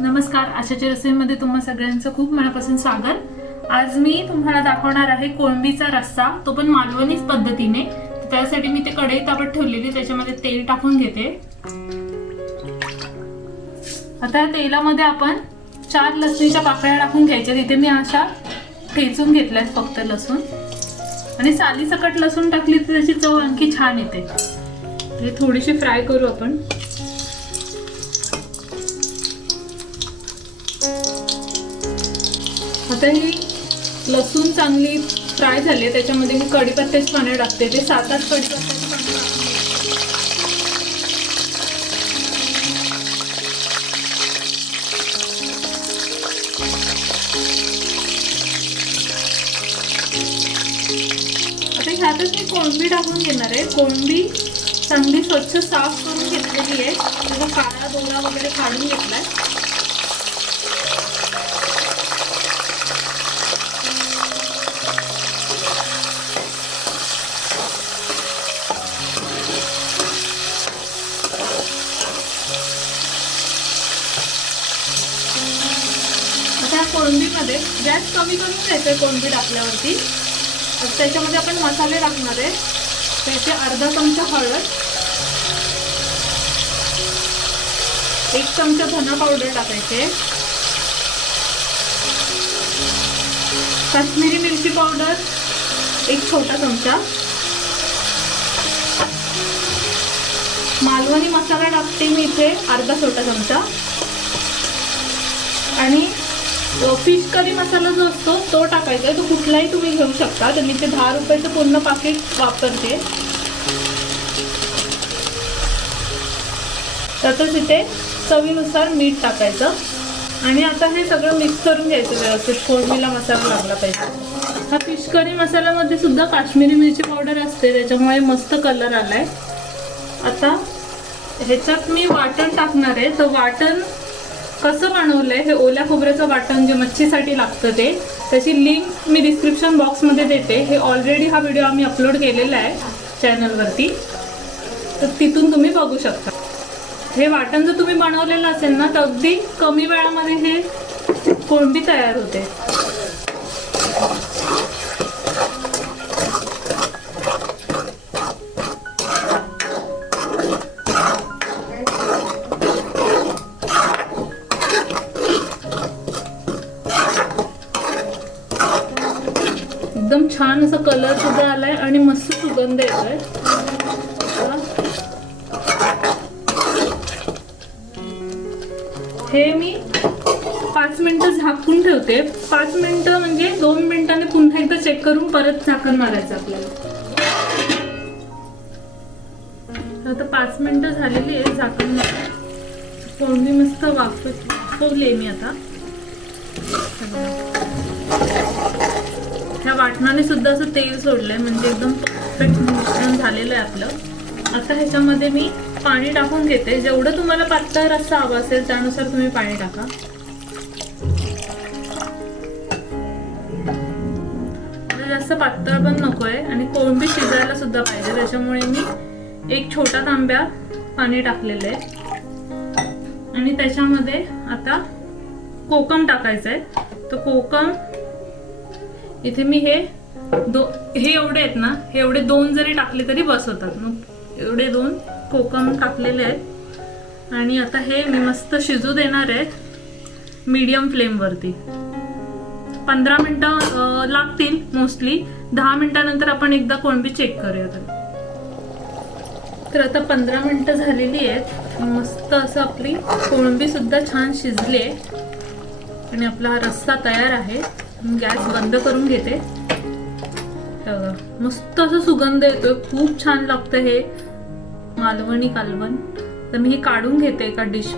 नमस्कार. आशाच्या रस्त्यामध्ये तुम्हा सगळ्यांचं खूप मनापासून स्वागत. आज मी तुम्हाला दाखवणार आहे कोळंबीचा रस्सा. तो पण मालवणीच पद्धतीने. त्यासाठी मी ते कढई तापत ठेवलेली त्याच्यामध्ये तेल टाकून घेते. आता तेलामध्ये आपण चार लसणीच्या पाकळ्या टाकून घ्यायच्या. तिथे मी अशा ठेचून घेतल्यात फक्त लसूण. आणि साली सकट लसूण टाकली तर त्याची चव आणखी छान येते. थोडीशी फ्राय करू आपण. आता ही लसूण चांगली फ्राय झाली आहे. त्याच्यामध्ये मी कढीपत्त्याची पानं टाकते. ते सात आठ कढीपत्त्याची पानं आता ह्यातच मी कोळंबी टाकून घेणार आहे. कोळंबी चांगली स्वच्छ साफ करून घेतलेली आहे. काळा दोरा वगैरे काढून घेतला आहे कोळंबीमध्ये. गॅस कमी करून घ्यायचा आहे कोळंबी टाकल्यावरती त्याच्यामध्ये आपण मसाले टाकणार आहे. त्याचे अर्धा चमचा हळद. एक चमचा धना पावडर टाकायचे. काश्मीरी मिरची पावडर. एक छोटा चमचा. मालवणी मसाला टाकते मी इथे. अर्धा छोटा चमचा. आणि फिश करी मसाला जो असतो तो टाकायचा आहे. तो कुठलाही तुम्ही घेऊ शकता. तर मी ते दहा रुपयाचं पूर्ण पाकिट वापरते. त्यातच इथे चवीनुसार मीठ टाकायचं. आणि आता हे सगळं मिक्स करून घ्यायचं व्यवस्थित. फोडणीला मसाला लागला पाहिजे. हा फिश करी मसाल्यामध्ये सुद्धा काश्मीरी मिरची पावडर असते. त्याच्यामुळे मस्त कलर आलाय. आता ह्याच्यात मी वाटण टाकणार आहे. तर वाटण कसं बनवलंय हे ओल्या खोबऱ्याचं वाटण जे मच्छीसाठी लागतं ते त्याची लिंक मी डिस्क्रिप्शन बॉक्समध्ये देते. हे ऑलरेडी हा व्हिडिओ आम्ही अपलोड केलेला आहे चॅनलवरती तर तिथून तुम्ही बघू शकता. हे वाटण जर तुम्ही बनवलेलं असेल ना तर अगदी कमी वेळामध्ये हे कोंडी तयार होते? एकदम छान असा कलर सुद्धा आलाय आणि मस्त सुगंध येतोय. हे मी पाच मिनिटं झाकून ठेवते. पाच मिनिटं म्हणजे दोन मिनिटांनी पुन्हा एकदा चेक करून परत झाकण मारायचं आपल्याला. आता पाच मिनिटं झालेली आहे झाकण मारून. मस्त वाफ वाफवली मी आता. ह्या वाटणाने सुद्धा असं तेल सोडलंय म्हणजे एकदम परफेक्ट मिश्रण झालेलं आहे आपलं. आता ह्याच्यामध्ये मी पाणी टाकून घेते. जेवढं तुम्हाला पातळ रस्सा हवा असेल त्यानुसार तुम्ही पाणी टाका. जास्त पातळ पण नको आहे आणि कोळंबी शिजायला सुद्धा पाहिजे. त्याच्यामुळे मी एक छोटा तांब्या पाणी टाकलेलं आहे. आणि त्याच्यामध्ये आता कोकम टाकायचं आहे तर कोकम इथे मी हे दो हे एवढे आहेत ना हे एवढे दोन जरी टाकले तरी बस होतात. मग एवढे दोन कोकम टाकलेले आहेत. आणि आता हे मी मस्त शिजू देणार आहे मीडियम फ्लेमवरती पंधरा मिनटं लागतील मोस्टली दहा मिनटानंतर आपण एकदा कोळंबी चेक करूया तर तर आता पंधरा मिनटं झालेली आहेत. मस्त असं आपली कोळंबी सुद्धा छान शिजली आहे. आणि आपला हा रस्सा तयार आहे. गॅस बंद करून घेते. मस्त असं सुगंध येतोय. खूप छान लागतं हे. मालवणी कालवण. तर मी हे काढून घेते एका डिश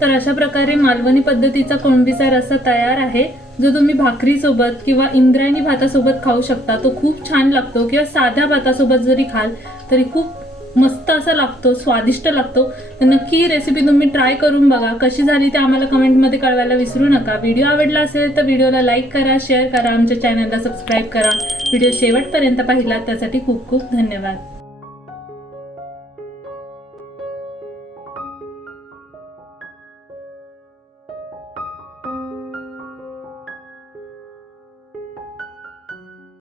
तर अशा प्रकारे मालवणी पद्धतीचा कोळंबीचा रस्सा तयार आहे जो तुम्ही भाकरीसोबत किंवा इंद्रायणी भातासोबत खाऊ शकता. तो खूप छान लागतो किंवा साध्या भातासोबत जरी खाल तरी खूप मस्त असा लागतो स्वादिष्ट लागतो. तर नक्की ही रेसिपी तुम्ही ट्राय करून बघा. कशी झाली ते आम्हाला कमेंटमध्ये कळवायला विसरू नका. व्हिडिओ आवडला असेल तर व्हिडिओला लाईक करा शेअर करा आमच्या चॅनलला सबस्क्राईब करा. व्हिडिओ शेवटपर्यंत पाहिला त्यासाठी खूप खूप धन्यवाद.